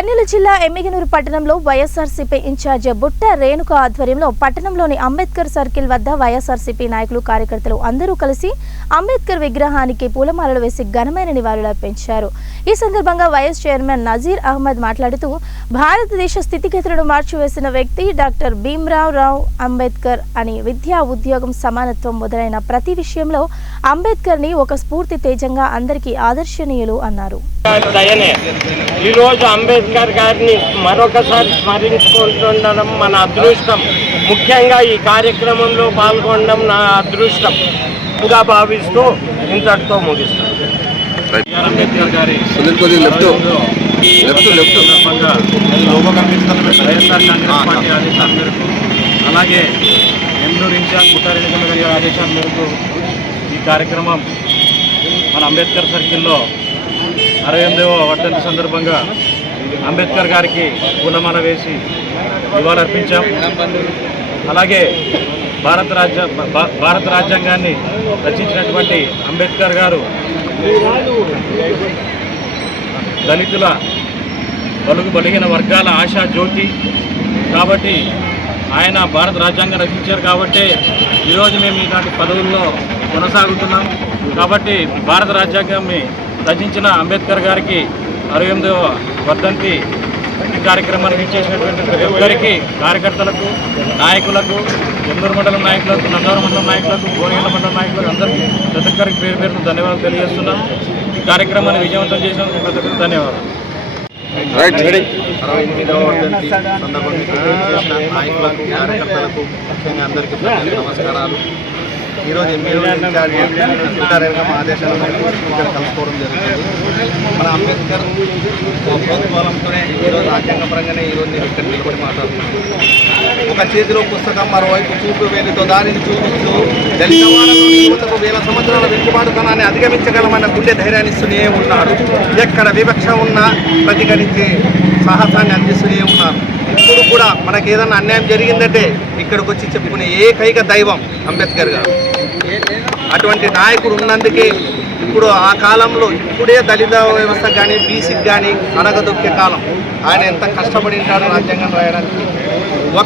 కర్నూలు జిల్లా ఎమ్మిగనూరు పట్టణంలో వైఎస్ఆర్సీపీ ఇన్ఛార్జ్ బుట్ట రేణుక ఆధ్వర్యంలో పట్టణంలోని అంబేద్కర్ సర్కిల్ వద్ద వైఎస్ఆర్సీపీ నాయకులు కార్యకర్తలు అందరూ కలిసి అంబేద్కర్ విగ్రహానికి పూలమాలలు వేసి ఘనమైన నివాళులర్పించారు। ఈ సందర్భంగా వైఎస్ చైర్మన్ నజీర్ అహ్మద్ మాట్లాడుతూ భారతదేశ స్థితిగతులను మార్చివేసిన వ్యక్తి డాక్టర్ భీమ్రావ్ అంబేద్కర్ అని విద్యా ఉద్యోగం సమానత్వం మొదలైన ప్రతి విషయంలో అంబేద్కర్ ని ఒక స్ఫూర్తి తేజంగా అందరికీ ఆదర్శనీయులు అన్నారు। ఈ రోజు అంబేద్కర్ గారిని మరొకసారి స్మరించుకుంటుండడం మన అదృష్టం। ముఖ్యంగా ఈ కార్యక్రమంలో పాల్గొనడం నా అదృష్టంగా భావిస్తూ ఇంతటితో ముగిస్తాను। అంబేద్కర్ గారి వైఎస్ఆర్ కాంగ్రెస్ పార్టీ ఆదేశాల మేరకు అలాగే ఎమ్మిగనూరు ఇన్ఛార్జ్ బుట్ట రేణుక గారి ఆదేశాల మేరకు ఈ కార్యక్రమం మన అంబేద్కర్ సర్కిల్లో 68వ వర్ధంతి సందర్భంగా అంబేద్కర్ గారికి పూలమాల వేసి నివాళులర్పించాం। అలాగే భారత రాజ్యాంగాన్ని రచించినటువంటి అంబేద్కర్ గారు దళితుల బలిగిన వర్గాల ఆశా జ్యోతి కాబట్టి ఆయన భారత రాజ్యాంగం రచించారు కాబట్టి ఈరోజు మేము ఇలాంటి పదవుల్లో కొనసాగుతున్నాం। కాబట్టి భారత రాజ్యాంగాన్ని రచించిన అంబేద్కర్ గారికి 68వ వర్ధంతి కార్యక్రమాన్ని ఇచ్చేసినటువంటి ప్రతి ఒక్కరికి కార్యకర్తలకు నాయకులకు ఎమ్మిగనూరు మండలం నాయకులకు నందవరం మండలం నాయకులకు గోనెగండ్ల మండలం నాయకులకు అందరికీ ప్రతి ఒక్కరికి పేరు పేరును ధన్యవాదాలు తెలియజేస్తున్నాం। ఈ కార్యక్రమాన్ని విజయవంతం చేసినందుకు ప్రతి ఒక్కరికి ధన్యవాదాలు। 68వ వర్ధంతి సందర్భంగా నాయకులకు కార్యకర్తలకు ముఖ్యంగా అందరికీ నమస్కారాలు। ఈరోజు ఎమ్మెల్యే ఇన్ఛార్జ్ బుట్ట రేణుక ఆదేశాల మేరకు ఇక్కడ కలుసుకోవడం జరుగుతుంది। మన అంబేద్కర్ ప్రోత్సాహంతోనే ఈరోజు రాజ్యాంగపరంగానే ఈరోజు నేను ఇక్కడ నిలబడి మాట్లాడుతున్నాను। ఒక చేతిలో పుస్తకం మరోవైపు చూపు వేలితో దారిని చూపిస్తూ దళిత యువతకు వేల సంవత్సరాల వెనుకబాటుతనాన్ని అధిగమించగలమన్న గుండె ధైర్యాన్ని ఇస్తూనే ఉన్నాడు। ఎక్కడ వివక్ష ఉన్నా ప్రతిఘటించే సాహసాన్ని అందిస్తూనే ఉన్నారు। ఇప్పుడు కూడా మనకి ఏదైనా అన్యాయం జరిగిందంటే ఇక్కడికి వచ్చి చెప్పుకునే ఏకైక దైవం అంబేద్కర్ గారు। అటువంటి నాయకుడు ఉన్నందుకే ఇప్పుడు ఆ కాలంలో ఇప్పుడే దళిత వ్యవస్థ కానీ బీసీకి కానీ అడగదొక్కే కాలం ఆయన ఎంత కష్టపడి ఉంటాడో రాజ్యాంగం రాయడానికి।